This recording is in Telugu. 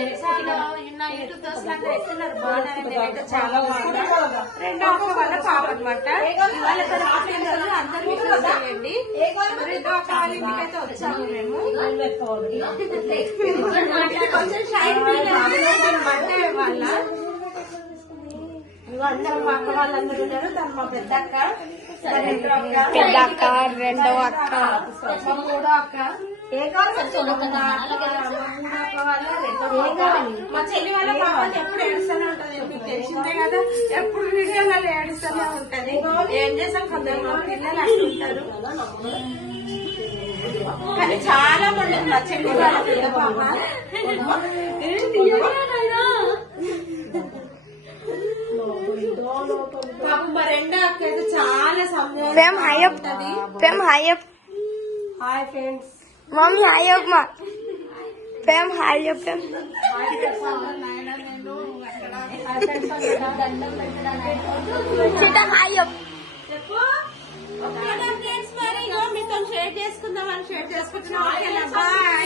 యూట్యూబ్ దోస్తులందరూ ఎత్తున్నారు బాగున్నారండి. చాలా బాగుంది. రెండో అక్క వాళ్ళ పాప అనమాట. అందరూ చేయండి. రెండో అక్క వాళ్ళ ఇంటికైతే వచ్చాము మేము. కొంచెం షైన్ బర్త్డే వాళ్ళ అందరూ మా అక్క వాళ్ళందరూ ఉన్నారు. తను మా పెద్ద అక్క, రెండో అక్క, రెండో అక్క, మూడో అక్క, మా చెల్లి వాళ్ళ పాపని ఎప్పుడు ఏడుస్తూనే ఉంటది. మీకు తెలిసిందే కదా, ఎప్పుడు వీడియోలలో ఏడుస్తూనే ఉంటది. ఏం చేసాం కొందరు మా పిల్లలు అట్లుంటారు. కానీ చాలా మంది మా చెల్లి వాళ్ళ పెద్ద పాప మా రెండో అక్క అయితే చాలా సమయం. హాయ్ ఫ్రెండ్స్, మమ్మీ హాయ్ అమ్మా. Fame hi fame. హాయ్ చెప్పు. ఫ్రెండ్స్ మరి మీతో షేర్ చేసుకుందామని షేర్ చేసుకుంటున్నాం.